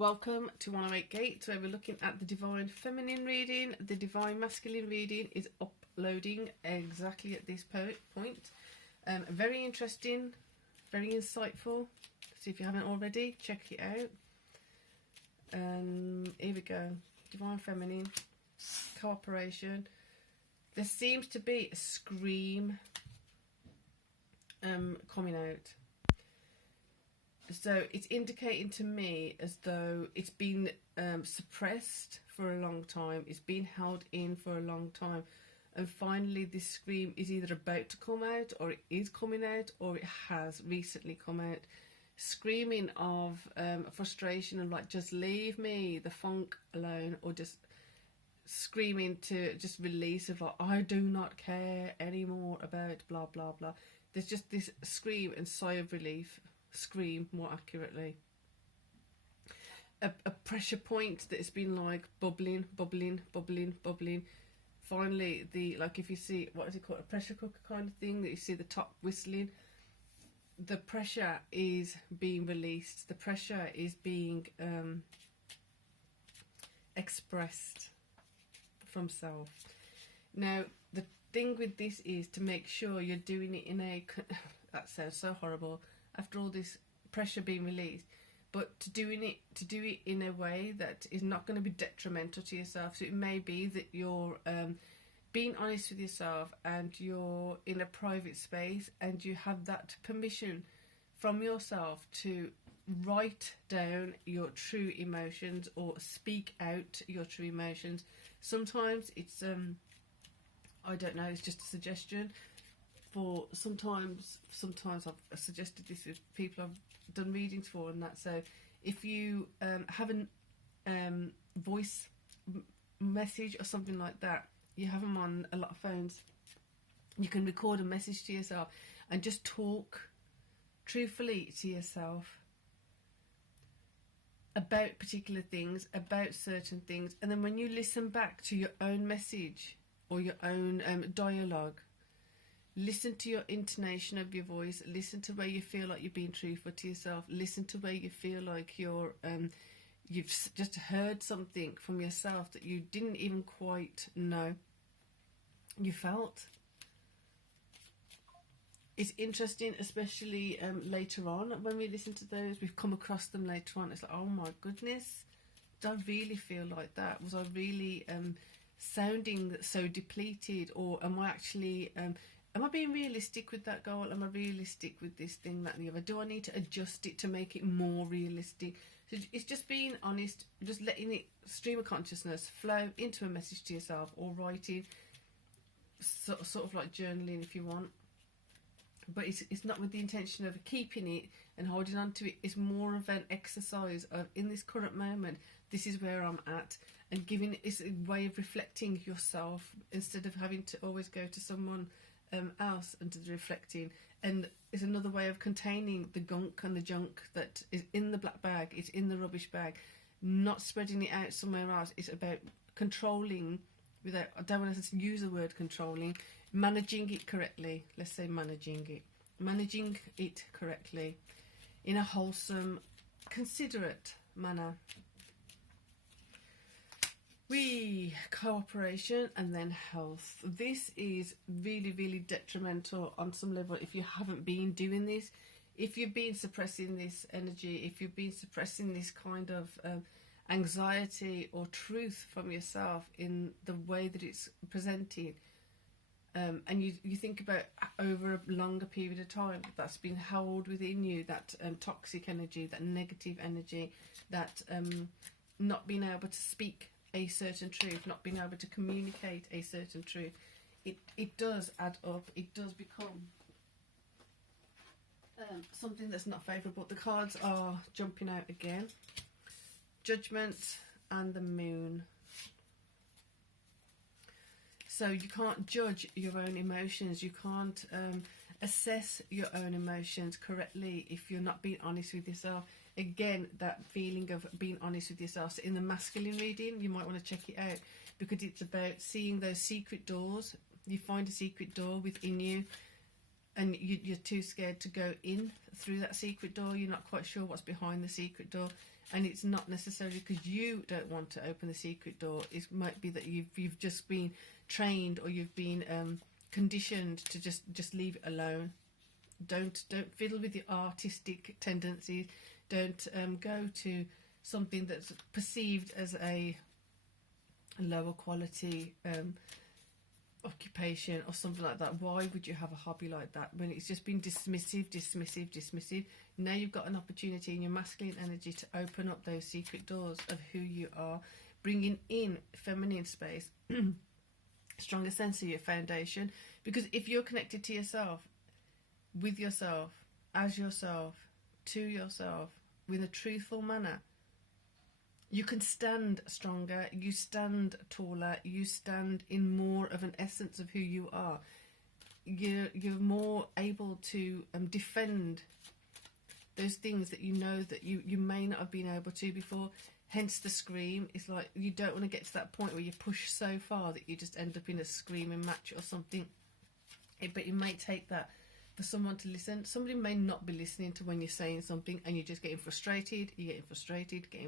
Welcome to 108 Gates, where we're looking at the Divine Feminine reading. The Divine Masculine reading is uploading exactly at this point. Very interesting, very insightful. So if you haven't already, check it out. Here we go. Divine Feminine, cooperation. There seems to be a scream coming out. So it's indicating to me as though it's been suppressed for a long time. It's been held in for a long time. And finally this scream is either about to come out, or it is coming out, or it has recently come out. Screaming of frustration and like, just leave me, the funk alone, or just screaming to just release of like, I do not care anymore about blah, blah, blah. There's just this scream and sigh of relief. Scream, more accurately, a pressure point that has been like bubbling. Finally, the, like, if you see, what is it called, a pressure cooker kind of thing, that you see the top whistling, the pressure is being released, the pressure is being expressed from self. Now the thing with this is to make sure you're doing it in a that sounds so horrible, after all this pressure being released, but to do it in a way that is not going to be detrimental to yourself. So it may be that you're being honest with yourself, and you're in a private space, and you have that permission from yourself to write down your true emotions or speak out your true emotions. Sometimes it's I don't know, it's just a suggestion. For sometimes I've suggested this with people I've done readings for and that. So if you have a voice message or something like that, you have them on a lot of phones, you can record a message to yourself and just talk truthfully to yourself about particular things, about certain things, and then when you listen back to your own message or your own dialogue, listen to your intonation of your voice, listen to where you feel like you're being truthful to yourself, listen to where you feel like you're you've just heard something from yourself that you didn't even quite know you felt. It's interesting, especially later on when we listen to those, we've come across them later on, it's like, oh my goodness, did I really feel like that? Was I really sounding so depleted? Or am I actually am I being realistic with that goal? Am I realistic with this thing, that, and the other? Do I need to adjust it to make it more realistic? So it's just being honest, just letting it, stream of consciousness, flow into a message to yourself, or writing, sort of like journaling if you want. But it's not with the intention of keeping it and holding on to it. It's more of an exercise of, in this current moment, this is where I'm at, and giving it's a way of reflecting yourself instead of having to always go to someone else and to the reflecting. And it's another way of containing the gunk and the junk that is in the black bag, it's in the rubbish bag, not spreading it out somewhere else. It's about controlling, without, I don't want to use the word controlling, managing it correctly. Let's say managing it correctly in a wholesome, considerate manner. Cooperation, and then health. This is really, really detrimental on some level if you haven't been doing this. If you've been suppressing this energy, if you've been suppressing this kind of anxiety or truth from yourself in the way that it's presented, and you think about over a longer period of time that's been held within you, that toxic energy, that negative energy, that not being able to speak a certain truth, not being able to communicate a certain truth, it does add up. It does become something that's not favourable. The cards are jumping out again. Judgment and the Moon. So you can't judge your own emotions, you can't assess your own emotions correctly if you're not being honest with yourself. Again, that feeling of being honest with yourself. So in the masculine reading, you might want to check it out, because it's about seeing those secret doors. You find a secret door within you, and you're too scared to go in through that secret door. You're not quite sure what's behind the secret door, and it's not necessarily because you don't want to open the secret door. It might be that you've just been trained, or you've been conditioned to just leave it alone. Don't fiddle with your artistic tendencies. Don't go to something that's perceived as a lower quality occupation or something like that. Why would you have a hobby like that when it's just been dismissive? Now you've got an opportunity in your masculine energy to open up those secret doors of who you are, bringing in feminine space, stronger sense of your foundation. Because if you're connected to yourself, with yourself, as yourself, to yourself, with a truthful manner, you can stand stronger, you stand taller, you stand in more of an essence of who you are. You're more able to defend those things that you know that you may not have been able to before. Hence the scream. It's like you don't want to get to that point where you push so far that you just end up in a screaming match or something. But it may take that for someone to listen. Somebody may not be listening to when you're saying something, and you're just getting frustrated. You're getting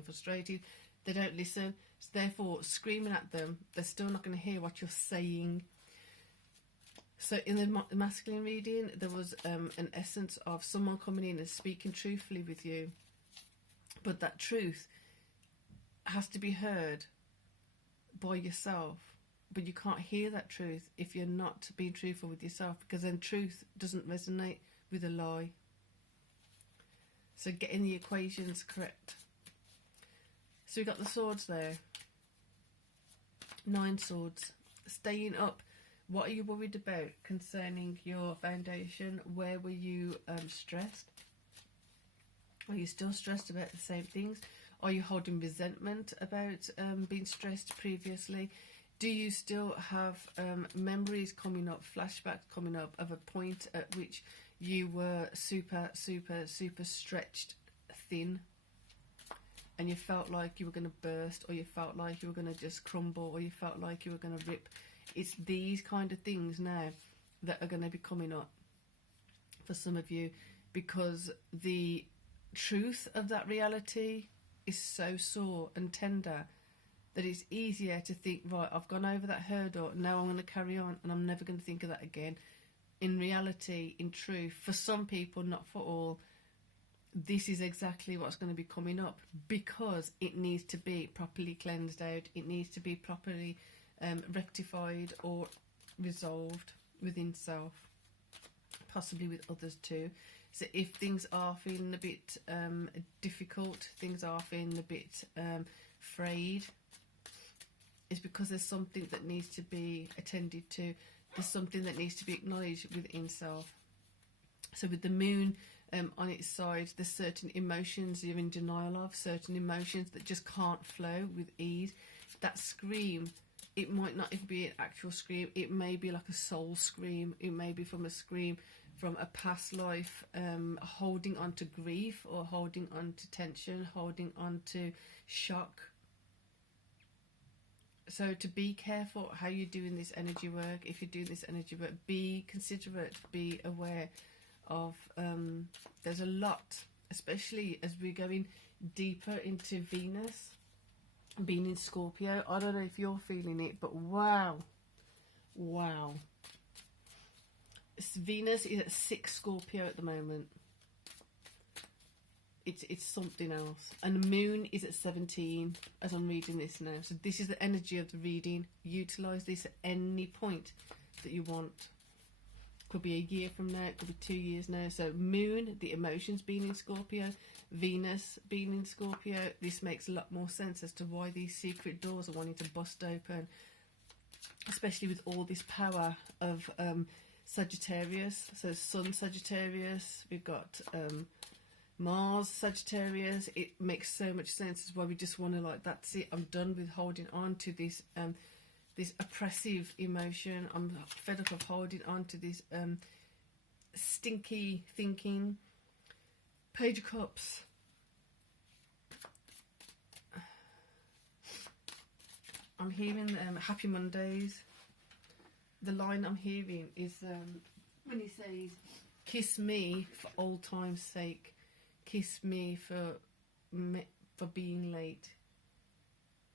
frustrated. They don't listen. So therefore, screaming at them, they're still not going to hear what you're saying. So in the masculine reading, there was an essence of someone coming in and speaking truthfully with you, but that truth has to be heard by yourself. But you can't hear that truth if you're not being truthful with yourself, because then truth doesn't resonate with a lie. So getting the equations correct. So we got the swords there. 9 swords. Staying up. What are you worried about concerning your foundation? Where were you stressed? Are you still stressed about the same things? Are you holding resentment about being stressed previously? Do you still have memories coming up, flashbacks coming up of a point at which you were super stretched thin, and you felt like you were going to burst, or you felt like you were going to just crumble, or you felt like you were going to rip? It's these kind of things now that are going to be coming up for some of you, because the truth of that reality is so sore and tender that it's easier to think, right, I've gone over that hurdle, now I'm going to carry on and I'm never going to think of that again. In reality, in truth, for some people, not for all, this is exactly what's going to be coming up, because it needs to be properly cleansed out. It needs to be properly rectified or resolved within self, possibly with others too. So if things are feeling a bit difficult, things are feeling a bit frayed, it's because there's something that needs to be attended to. There's something that needs to be acknowledged within self. So with the moon on its side, there's certain emotions you're in denial of, certain emotions that just can't flow with ease. That scream, it might not even be an actual scream. It may be like a soul scream. It may be from a scream from a past life, holding on to grief, or holding on to tension, holding on to shock. So to be careful how you're doing this energy work. If you're doing this energy work, be considerate, be aware of, there's a lot, especially as we're going deeper into Venus, being in Scorpio. I don't know if you're feeling it, but wow. Venus is at 6 Scorpio at the moment. It's something else. And the moon is at 17 as I'm reading this now. So this is the energy of the reading. Utilise this at any point that you want. Could be a year from now, it could be 2 years now. So moon, the emotions being in Scorpio, Venus being in Scorpio. This makes a lot more sense as to why these secret doors are wanting to bust open, especially with all this power of Sagittarius. So Sun Sagittarius, we've got Mars Sagittarius. It makes so much sense. That's why we just want to, like, that's it, I'm done with holding on to this this oppressive emotion. I'm fed up of holding on to this stinky thinking. Page of Cups. I'm hearing Happy Mondays. The line I'm hearing is when he says, Kiss me for old time's sake. Kiss me for being late.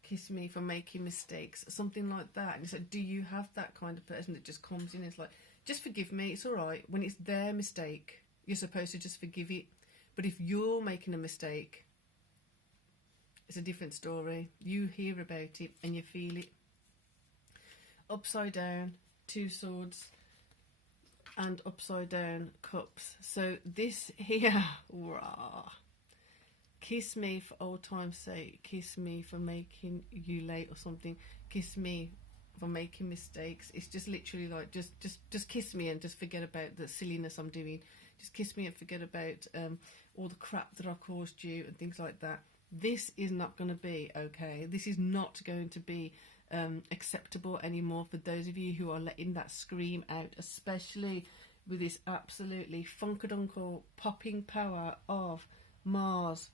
Kiss me for making mistakes. Something like that. And it's like, do you have that kind of person that just comes in and it's like, just forgive me, it's alright. When it's their mistake, you're supposed to just forgive it. But if you're making a mistake, it's a different story. You hear about it and you feel it. Upside down, 2 swords, and upside down cups. So this here, rah. Kiss me for old time's sake. Kiss me for making you late or something. Kiss me for making mistakes. It's just literally like, just kiss me and just forget about the silliness I'm doing. Just kiss me and forget about all the crap that I've caused you and things like that. This is not going to be okay. This is not going to be acceptable anymore for those of you who are letting that scream out, especially with this absolutely funkadunkel popping power of Mars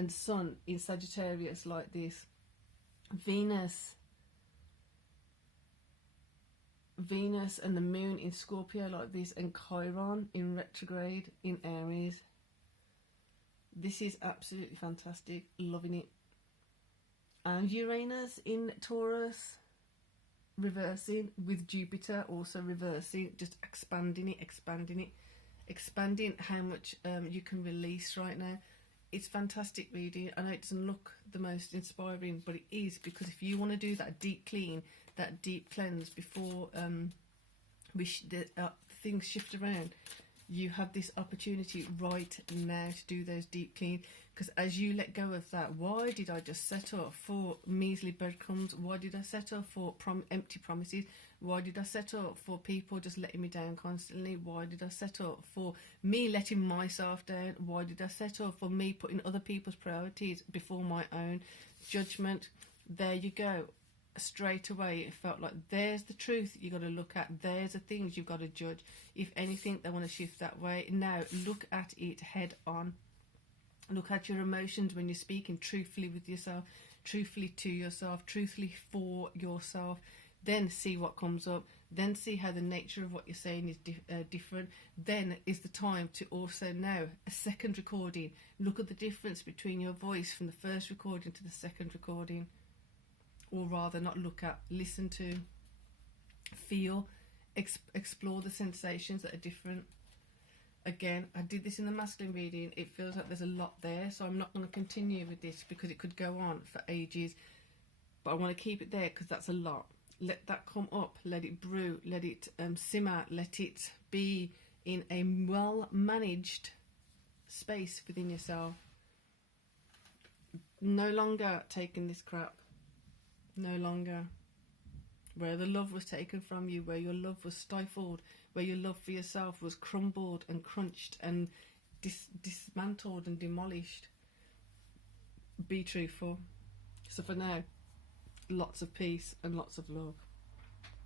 and Sun in Sagittarius like this. Venus and the Moon in Scorpio like this, and Chiron in retrograde in Aries. This is absolutely fantastic. Loving it. And Uranus in Taurus, reversing, with Jupiter also reversing, just expanding how much you can release right now. It's fantastic reading. I know it doesn't look the most inspiring, but it is, because if you want to do that deep clean, that deep cleanse before things shift around, you have this opportunity right now to do those deep clean. Because as you let go of that, why did I just set up for measly breadcrumbs? Why did I set up for empty promises? Why did I set up for people just letting me down constantly? Why did I set up for me letting myself down? Why did I set up for me putting other people's priorities before my own? Judgment. There you go. Straight away it felt like there's the truth you got to look at, there's the things you've got to judge. If anything, they want to shift that way. Now look at it head on. Look at your emotions when you're speaking truthfully with yourself, truthfully to yourself, truthfully for yourself. Then see what comes up. Then see how the nature of what you're saying is different. Then is the time to also now a second recording. Look at the difference between your voice from the first recording to the second recording. Or rather, not look at, listen to, feel, explore the sensations that are different. Again, I did this in the masculine reading. It feels like there's a lot there, so I'm not going to continue with this because it could go on for ages. But I want to keep it there because that's a lot. Let that come up, let it brew, let it simmer, let it be in a well-managed space within yourself. No longer taking this crap. No longer. Where the love was taken from you, where your love was stifled, where your love for yourself was crumbled and crunched and dismantled and demolished. Be truthful. So for now, lots of peace and lots of love.